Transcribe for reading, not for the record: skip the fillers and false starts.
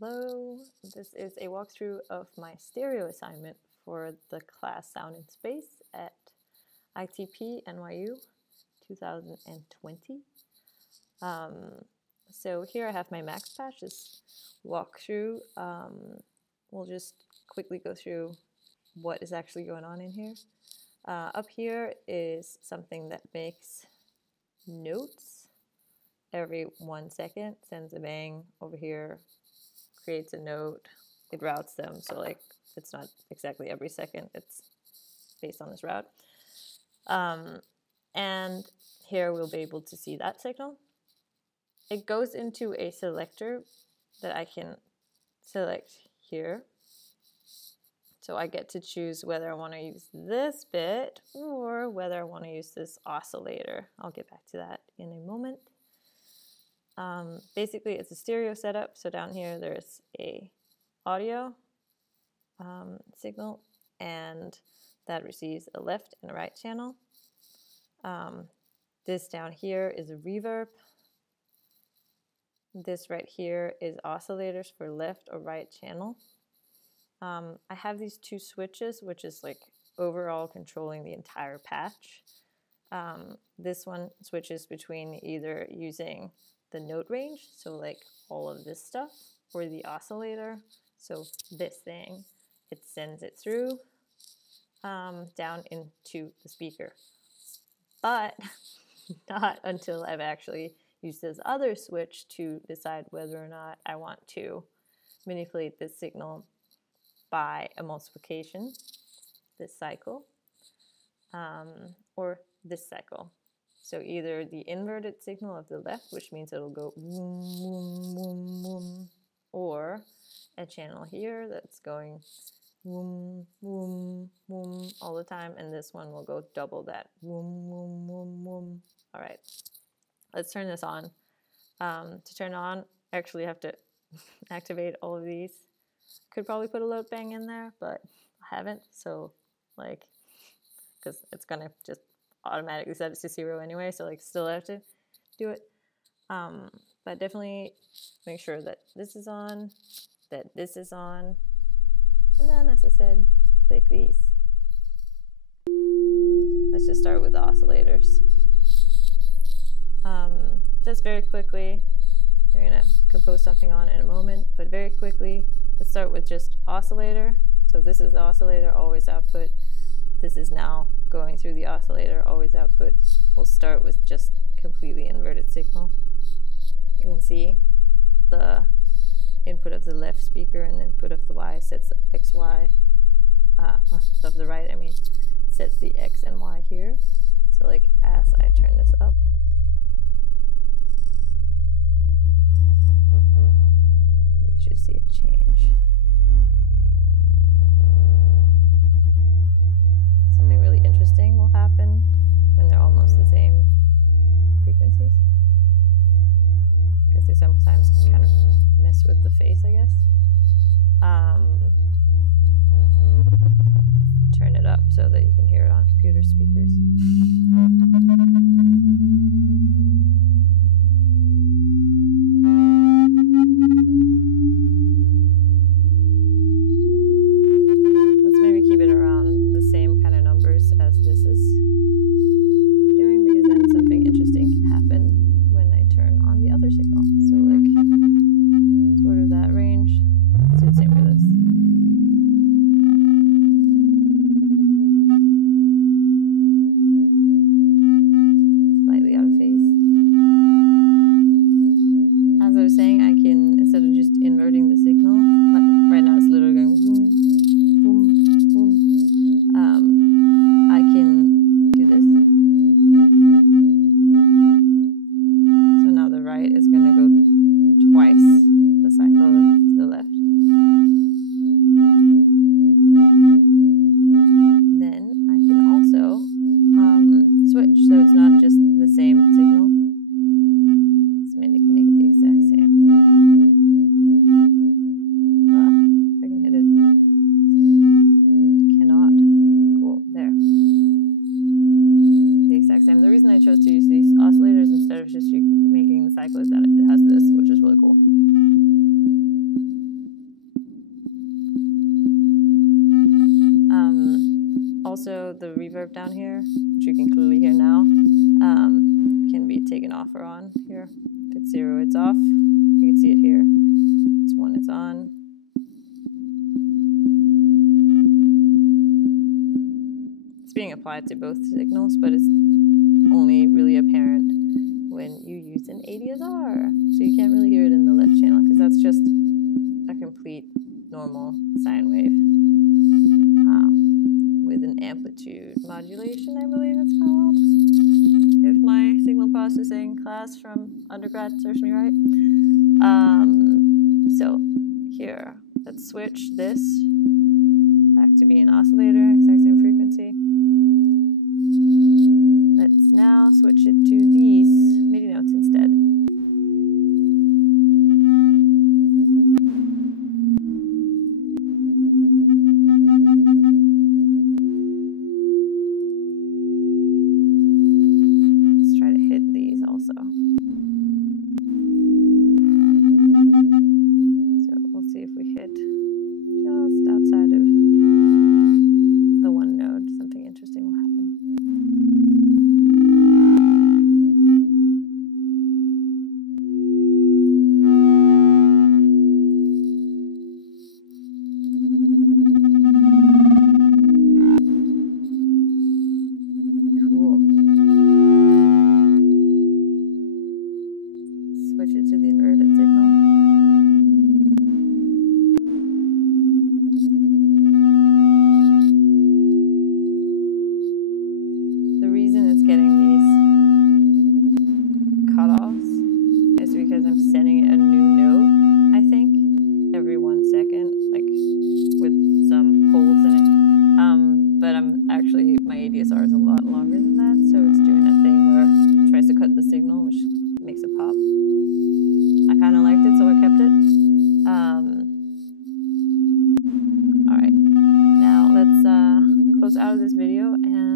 Hello, this is a walkthrough of my stereo assignment for the class Sound in Space at ITP NYU 2020. So here I have my max patch, this walkthrough. We'll just quickly go through what is actually going on in here. Up here is something that makes notes every 1 second, sends a bang. Over here creates a note, it routes them, so like it's not exactly every second, it's based on this route. And here we'll be able to see that signal. It goes into a selector that I can select here. So I get to choose whether I want to use this bit or whether I want to use this oscillator. I'll get back to that in a moment. Basically, it's a stereo setup. So down here, there's a audio signal, and that receives a left and a right channel. This down here is a reverb. This right here is oscillators for left or right channel. I have these two switches, which is like overall controlling the entire patch. This one switches between either using the note range, so like all of this stuff, or the oscillator, so this thing, it sends it through down into the speaker. But not until I've actually used this other switch to decide whether or not I want to manipulate this signal by a multiplication, this cycle, or this cycle. So either the inverted signal of the left, which means it'll go boom, boom, boom, boom, or a channel here that's going boom, boom, boom all the time, and this one will go double that, boom, boom, boom, boom. All right, let's turn this on. To turn on, I actually have to activate all of these. Could probably put a load bang in there, but I haven't, so like, because it's gonna just automatically set it to 0 anyway, so like still have to do it. But definitely make sure that this is on, that this is on, and then as I said, click these. Let's just start with the oscillators. Just very quickly, we're gonna compose something on in a moment, but very quickly, let's start with just oscillator. So this is the oscillator, always output. This is now going through the oscillator, always output. We'll start with just completely inverted signal. You can see the input of the left speaker and the input of the Y sets X, Y, of the right, I mean, sets the X and Y here. So like as I turn this up, we should see a change. Something really interesting will happen when they're almost the same frequencies, because they sometimes kind of mess with the phase, I guess. Turn it up so that you can hear it on computer speakers. Let's maybe keep it around the same kind of numbers as this is doing, because then something interesting can happen when I turn on the other signal. So like sort of that range. Let's do the same for this. Slightly out of phase. the reverb down here, which you can clearly hear now, can be taken off or on here. If it's 0, it's off. You can see it here. It's 1, it's on. It's being applied to both signals, but it's only really apparent when you use an ADSR. So you can't really hear it in the left channel because that's just a complete normal sine wave with an amplitude modulation, I believe it's called, if my signal processing class from undergrad serves me right. So here, let's switch this back to be an oscillator, exact same frequency. Let's now switch it to these MIDI notes instead. Let's try to hit these also. So we'll see if we hit just outside of the one node. Something interesting will happen. Cool. Switch it to the inverted signal. The reason it's getting these cutoffs is because I'm sending it a new note, I think, every 1 second, like with some holes in it. But my ADSR is a lot longer than that, so it's doing that thing where it tries to cut the signal, which makes it pop. I kind of liked it, so I kept it. All right, now let's close out of this video and